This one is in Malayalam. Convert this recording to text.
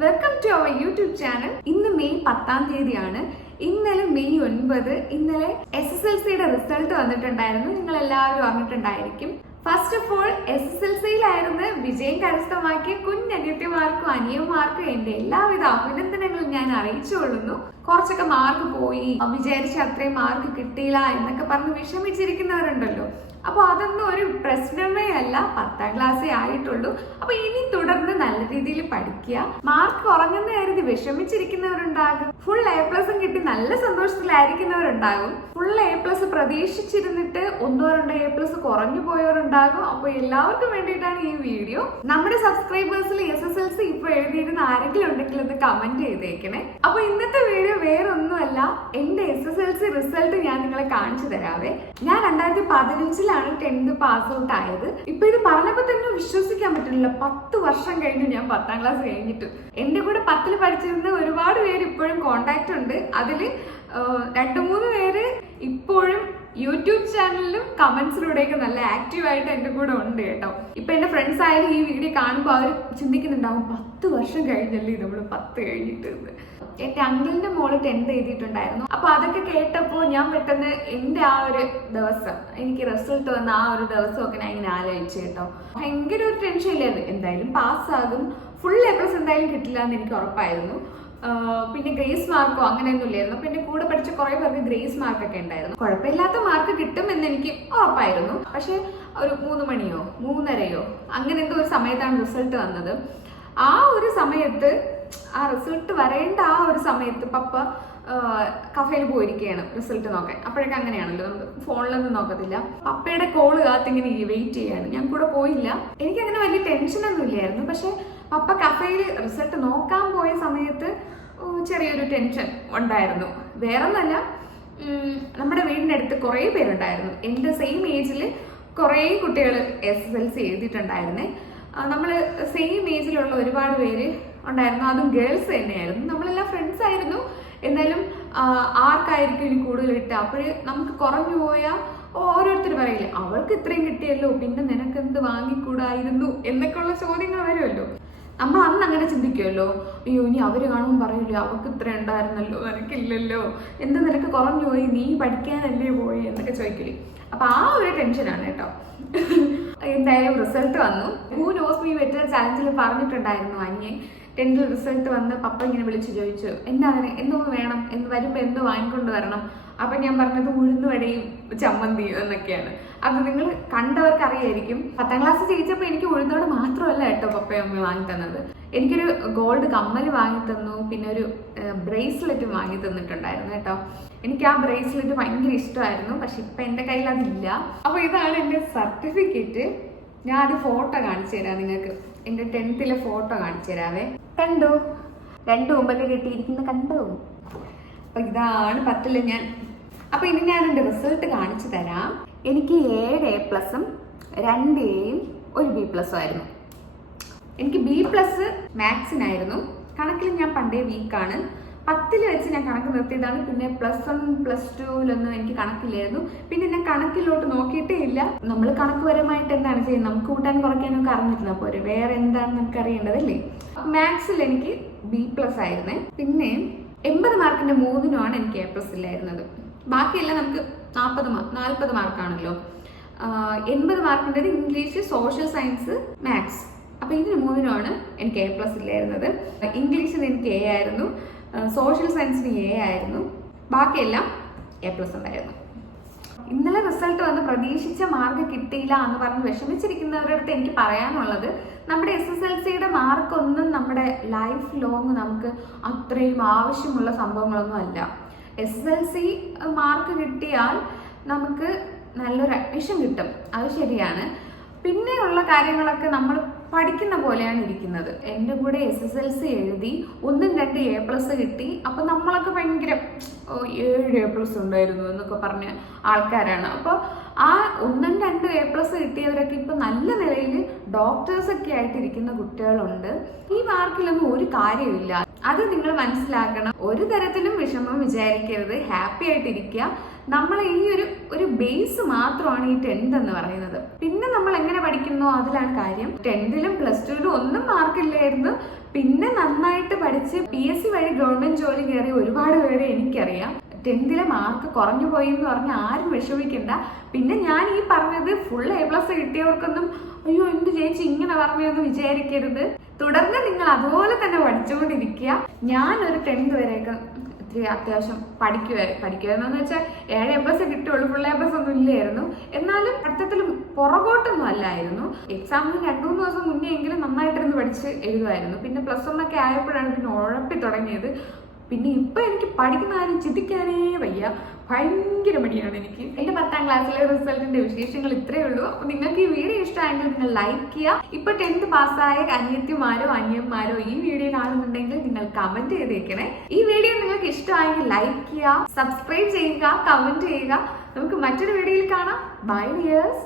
Welcome to our YouTube channel. ഇന്ന് മെയ് 10-ാം തീയതിയാണ്. ഇന്നലെ മെയ് 9 ഇന്നലെ SSLCയുടെ റിസൾട്ട് വന്നിട്ടുണ്ടായിരുന്നു. നിങ്ങൾ എല്ലാവരും അറിഞ്ഞിട്ടുണ്ടായിരിക്കും. ഫസ്റ്റ് ഓഫ് ഓൾ SSLCയിലായിരുന്നു വിജയം കരസ്ഥമാക്കിയ കുഞ്ഞനിയത്തിമാർക്കും അനിയന്മാർക്കും എന്റെ എല്ലാവിധ അഭിനന്ദനങ്ങളും ഞാൻ അറിയിച്ചുകൊള്ളുന്നു. കുറച്ചൊക്കെ മാർക്ക് പോയി, വിചാരിച്ച അത്രയും മാർക്ക് കിട്ടിയില്ല എന്നൊക്കെ പറഞ്ഞ് വിഷമിച്ചിരിക്കുന്നവരുണ്ടല്ലോ. അപ്പൊ അതൊന്നും ഒരു പ്രശ്നമേ അല്ല. 10-ാം ക്ലാസ്സേ ആയിട്ടുള്ളൂ. അപ്പൊ ഇനി തുടർന്ന് നല്ല രീതിയിൽ പഠിക്കുക. മാർക്ക് കുറഞ്ഞെന്ന് കരുതി വിഷമിച്ചിരിക്കുന്നവരുണ്ടാകും. ഫുൾ A+ കിട്ടി നല്ല സന്തോഷത്തിലായിരിക്കുന്നവരുണ്ടാകും. ഫുൾ A+ പ്രതീക്ഷിച്ചിരുന്നിട്ട് 1-2 A+ കുറഞ്ഞു പോയവരുണ്ടാകും. അപ്പൊ എല്ലാവർക്കും വേണ്ടിയിട്ടാണ് ഈ വീഡിയോ. നമ്മുടെ സബ്സ്ക്രൈബേഴ്സിൽ SSLC ഇപ്പൊ എഴുതിയിരുന്ന ആരെങ്കിലും ഉണ്ടെങ്കിൽ ഒന്ന് കമന്റ് ചെയ്തേക്കണേ. അപ്പൊ ഇന്നത്തെ വീഡിയോ വേറൊന്നുമല്ല, എന്റെ SSLC റിസൾട്ട് ഞാൻ നിങ്ങളെ കാണിച്ചു തരാവേ. ഞാൻ 2015 10th പാസ് ഔട്ട് ആയത്. ഇപ്പൊ ഇത് പറഞ്ഞപ്പോ തന്നെ വിശ്വസിക്കാൻ പറ്റുന്നില്ല. 10 വർഷം കഴിഞ്ഞു ഞാൻ 10-ാം ക്ലാസ് കഴിഞ്ഞിട്ട്. എന്റെ കൂടെ 10ൽ പഠിച്ചിരുന്ന ഒരുപാട് പേര് ഇപ്പോഴും കോണ്ടാക്ട് ഉണ്ട്. അതില് 2-3 പേര് ഇപ്പോഴും യൂട്യൂബ് ചാനലിലും കമന്റ്സിലൂടെയൊക്കെ നല്ല ആക്റ്റീവായിട്ട് എന്റെ കൂടെ ഉണ്ട് കേട്ടോ. ഇപ്പൊ എന്റെ ഫ്രണ്ട്സ് ആയാലും ഈ വീഡിയോ കാണുമ്പോൾ അവർ ചിന്തിക്കുന്നുണ്ടാവും, 10 വർഷം കഴിഞ്ഞല്ലേ നമ്മള് 10 കഴിഞ്ഞിട്ട്. എന്റെ അങ്കിളിന്റെ മോള് 10th എഴുതിയിട്ടുണ്ടായിരുന്നു. അപ്പൊ അതൊക്കെ കേട്ടപ്പോ ഞാൻ പെട്ടെന്ന് എന്റെ ആ ഒരു ദിവസം, എനിക്ക് റിസൾട്ട് വന്ന ആ ഒരു ദിവസമൊക്കെ ഞാൻ ഇങ്ങനെ ആലോചിച്ചു കേട്ടോ. ഭയങ്കര ഒരു ടെൻഷൻ ഇല്ലായിരുന്നു. എന്തായാലും പാസ്സാകും, ഫുൾ A+ എന്തായാലും കിട്ടില്ല എന്ന് എനിക്ക് ഉറപ്പായിരുന്നു. പിന്നെ ഗ്രേസ് മാർക്കോ അങ്ങനെയൊന്നും ഇല്ലായിരുന്നു. പിന്നെ കൂടെ പഠിച്ച കുറെ പേർക്ക് ഗ്രേസ് മാർക്കൊക്കെ ഉണ്ടായിരുന്നു. കുഴപ്പമില്ലാത്ത മാർക്ക് കിട്ടും എന്ന് എനിക്ക് ഉറപ്പായിരുന്നു. പക്ഷെ ഒരു 3 മണിയോ 3:30യോ അങ്ങനെ എന്തോ ഒരു സമയത്താണ് റിസൾട്ട് വന്നത്. ആ ഒരു സമയത്ത്, ആ റിസൾട്ട് വരേണ്ട ആ ഒരു സമയത്ത് പപ്പ കഫേയിൽ പോയിരിക്കുകയാണ് റിസൾട്ട് നോക്കാൻ. അപ്പോഴൊക്കെ അങ്ങനെയാണല്ലോ, നമുക്ക് ഫോണിലൊന്നും നോക്കത്തില്ല. പപ്പയുടെ കോള് കാത്തിങ്ങനെ വെയിറ്റ് ചെയ്യാണ്. ഞാൻ കൂടെ പോയില്ല. എനിക്ക് അങ്ങനെ വലിയ ടെൻഷനൊന്നും ഇല്ലായിരുന്നു. പക്ഷെ പപ്പ കഫേയിൽ റിസൾട്ട് നോക്കാൻ പോയ സമയത്ത് ചെറിയൊരു ടെൻഷൻ ഉണ്ടായിരുന്നു. വേറൊന്നല്ല, നമ്മുടെ വീടിൻ്റെ അടുത്ത് കുറേ പേരുണ്ടായിരുന്നു. എൻ്റെ സെയിം ഏജിൽ കുറേ കുട്ടികൾ SSLC എഴുതിയിട്ടുണ്ടായിരുന്നേ. നമ്മൾ സെയിം ഏജിലുള്ള ഒരുപാട് പേര് ഉണ്ടായിരുന്നു. അതും ഗേൾസ് തന്നെയായിരുന്നു. നമ്മളെല്ലാം ഫ്രണ്ട്സ് ആയിരുന്നു. എന്നാലും ആർക്കായിരിക്കും ഇനി കൂടുതൽ കിട്ടുക? അപ്പോഴ് നമുക്ക് കുറഞ്ഞു പോയാൽ ഓരോരുത്തർ പറയില്ലേ, അവൾക്ക് ഇത്രയും കിട്ടിയല്ലോ, പിന്നെ നിനക്ക് എന്ത് വാങ്ങിക്കൂടായിരുന്നു എന്നൊക്കെ ഉള്ള ചോദ്യങ്ങൾ വരുമല്ലോ. നമ്മൾ അന്ന് അങ്ങനെ ചിന്തിക്കുമല്ലോ, അയ്യോ ഇനി അവര് കാണുമ്പോൾ പറയില്ലോ, അവൾക്ക് ഇത്ര ഉണ്ടായിരുന്നല്ലോ, നിനക്കില്ലല്ലോ, എന്ത് നിനക്ക് കുറഞ്ഞു പോയി, നീ പഠിക്കാനല്ലേ പോയി എന്നൊക്കെ ചോദിക്കില്ലേ. അപ്പൊ ആ ഒരു ടെൻഷനാണ് കേട്ടോ. എന്തായാലും റിസൾട്ട് വന്നു. ഹൂ നോസ് മീ ബെറ്റർ ചാലഞ്ചിൽ പറഞ്ഞിട്ടുണ്ടായിരുന്നു അനിയെ. 10th റിസൾട്ട് വന്ന് പപ്പ ഇങ്ങനെ വിളിച്ചു ചോദിച്ചു, എന്താണ് എന്തോ വേണം, എന്ന് വരുമ്പോൾ എന്തോ വാങ്ങിക്കൊണ്ട് വരണം. അപ്പൊ ഞാൻ പറഞ്ഞത് ഉഴുന്നുവടയും ചമ്മന്തിയും എന്നൊക്കെയാണ്. അത് നിങ്ങൾ കണ്ടവർക്ക് അറിയായിരിക്കും. 10ാം ക്ലാസ് ജയിച്ചപ്പോൾ എനിക്ക് ഉഴുന്നോട് മാത്രമല്ല കേട്ടോ പപ്പയും അമ്മയും വാങ്ങി തന്നത്. എനിക്കൊരു ഗോൾഡ് കമ്മൽ വാങ്ങി തന്നു, പിന്നെ ഒരു ബ്രേസ്ലെറ്റും വാങ്ങി തന്നിട്ടുണ്ടായിരുന്നു കേട്ടോ. എനിക്ക് ആ ബ്രേസ്ലെറ്റ് ഭയങ്കര ഇഷ്ടമായിരുന്നു. പക്ഷെ ഇപ്പൊ എന്റെ കയ്യിൽ അതില്ല. അപ്പൊ ഇതാണ് എന്റെ സർട്ടിഫിക്കറ്റ്. ഞാൻ അത് ഫോട്ടോ കാണിച്ചു തരാം നിങ്ങൾക്ക്. എന്റെ 10th ഫോട്ടോ കാണിച്ചു തരാവേ. കണ്ടോ, 2 മുമ്പൊക്കെ കെട്ടിയിരിക്കുന്ന കണ്ടോ? അപ്പൊ ഇതാണ് 10ൽ ഞാൻ. അപ്പൊ ഇനി ഞാൻ എന്റെ റിസൾട്ട് കാണിച്ചു തരാം. എനിക്ക് 7 A+, 2 Aയും 1 B+ ആയിരുന്നു. എനിക്ക് B+ മാത്സിനായിരുന്നു. കണക്കിൽ ഞാൻ പണ്ടേ വീക്കാണ്. 10ൽ വെച്ച് ഞാൻ കണക്ക് നിർത്തിയതാണ്. പിന്നെ +1 +2ലൊന്നും എനിക്ക് കണക്കില്ലായിരുന്നു. പിന്നെ ഞാൻ കണക്കിലോട്ട് നോക്കിയിട്ടേ ഇല്ല. നമ്മൾ കണക്കുപരമായിട്ട് എന്താണ് ചെയ്യുന്നത്, നമുക്ക് കൂട്ടാൻ കുറയ്ക്കാനൊക്കെ അറിഞ്ഞിരുന്ന പോരെ, വേറെ എന്താണ് നമുക്ക് അറിയേണ്ടതല്ലേ. മാത്സിൽ എനിക്ക് B+ ആയിരുന്നേ. പിന്നെ 80 മാർക്കിന്റെ 3-നുമാണ് എനിക്ക് A+ ഇല്ലായിരുന്നത്. ബാക്കിയെല്ലാം നമുക്ക് 40 മാർക്കാണല്ലോ. 80 മാർക്കിൻ്റെത് ഇംഗ്ലീഷ്, സോഷ്യൽ സയൻസ്, മാത്സ്. അപ്പൊ ഇതിന് 3-നുമാണ് എനിക്ക് A+ ഇല്ലായിരുന്നത്. ഇംഗ്ലീഷിന് എനിക്ക് A ആയിരുന്നു, സോഷ്യൽ സയൻസിന് A ആയിരുന്നു, ബാക്കിയെല്ലാം A+ ഉണ്ടായിരുന്നു. ഇന്നലെ റിസൾട്ട് വന്ന് പ്രതീക്ഷിച്ച മാർക്ക് കിട്ടിയില്ല എന്ന് പറഞ്ഞ് വിഷമിച്ചിരിക്കുന്നവരുടെ അടുത്ത് എനിക്ക് പറയാനുള്ളത്, നമ്മുടെ SSLCയുടെ മാർക്കൊന്നും നമ്മുടെ ലൈഫ് ലോങ് നമുക്ക് അത്രയും ആവശ്യമുള്ള സംഭവങ്ങളൊന്നും അല്ല. SSLC മാർക്ക് കിട്ടിയാൽ നമുക്ക് നല്ലൊരു അഡ്മിഷൻ കിട്ടും, അത് ശരിയാണ്. പിന്നെയുള്ള കാര്യങ്ങളൊക്കെ നമ്മൾ പഠിക്കുന്ന പോലെയാണ് ഇരിക്കുന്നത്. എൻ്റെ കൂടെ SSLC എഴുതി 1-2 A+ കിട്ടി. അപ്പൊ നമ്മളൊക്കെ ഭയങ്കര 7 A+ ഉണ്ടായിരുന്നു എന്നൊക്കെ പറഞ്ഞ ആൾക്കാരാണ്. അപ്പൊ ആ 1-2 A+ കിട്ടിയവരൊക്കെ ഇപ്പൊ നല്ല നിലയിൽ ഡോക്ടേഴ്സ് ഒക്കെ ആയിട്ടിരിക്കുന്ന കുട്ടികളുണ്ട്. ഈ മാർക്കിലൊന്നും ഒരു കാര്യമില്ല. അത് നിങ്ങൾ മനസ്സിലാക്കണം. ഒരു തരത്തിലും വിഷമം വിചാരിക്കരുത്, ഹാപ്പി ആയിട്ടിരിക്കുക. നമ്മൾ ഈ ഒരു ബേസ് മാത്രമാണ് ഈ 10th എന്ന് പറയുന്നത്. പിന്നെ നമ്മൾ എങ്ങനെ പഠിക്കുന്നോ അതിലാണ് കാര്യം. 10th-ലും +2-ലും ഒന്നും മാർക്കില്ലായിരുന്നു. പിന്നെ നന്നായിട്ട് പഠിച്ച് PSC വഴി ഗവൺമെന്റ് ജോലി കയറി ഒരുപാട് പേരെ എനിക്കറിയാം. 10th മാർക്ക് കുറഞ്ഞു പോയി എന്ന് പറഞ്ഞ് ആരും വിഷമിക്കണ്ട. പിന്നെ ഞാൻ ഈ പറഞ്ഞത് ഫുൾ A+ കിട്ടിയവർക്കൊന്നും അയ്യോ എന്ത് ചേച്ചി ഇങ്ങനെ പറഞ്ഞതെന്ന് വിചാരിക്കരുത്. തുടർന്ന് നിങ്ങൾ അതുപോലെ തന്നെ പഠിച്ചുകൊണ്ടിരിക്കുക. ഞാനൊരു 10th വരെയൊക്കെ ഇത്തിരി അത്യാവശ്യം പഠിക്കുമായിരുന്നു വെച്ചാൽ 7A+ കിട്ടുള്ളൂ, ഫുൾ A+ ഒന്നും ഇല്ലായിരുന്നു. എന്നാലും പഠിത്തത്തിൽ പുറകോട്ടൊന്നും അല്ലായിരുന്നു. എക്സാമിന് 2-3 ദിവസം മുന്നേ എങ്കിലും നന്നായിട്ടിരുന്ന് പഠിച്ച് എഴുതുമായിരുന്നു. പിന്നെ +1 ഒക്കെ ആയപ്പോഴാണ് പിന്നെ ഉഴപ്പി തുടങ്ങിയത്. പിന്നെ ഇപ്പൊ എനിക്ക് പഠിക്കുന്ന കാര്യം ചിന്തിക്കാനേ വയ്യ, ഭയങ്കര മടിയാണ് എനിക്ക്. എന്റെ 10th ക്ലാസ്സിലെ റിസൾട്ടിന്റെ വിശേഷങ്ങൾ ഇത്രയേ ഉള്ളൂ. അപ്പൊ നിങ്ങൾക്ക് ഈ വീഡിയോ ഇഷ്ടമായെങ്കിൽ നിങ്ങൾ ലൈക്ക് ചെയ്യുക. ഇപ്പൊ 10th പാസ്സായ അനിയത്തിമാരോ അനിയന്മാരോ ഈ വീഡിയോ കാണുന്നുണ്ടെങ്കിൽ നിങ്ങൾ കമന്റ് ചെയ്തേക്കണേ. ഈ വീഡിയോ നിങ്ങൾക്ക് ഇഷ്ടമായെങ്കിൽ ലൈക്ക് ചെയ്യുക, സബ്സ്ക്രൈബ് ചെയ്യുക, കമന്റ് ചെയ്യുക. നമുക്ക് മറ്റൊരു വീഡിയോയിൽ കാണാം. Bye dears.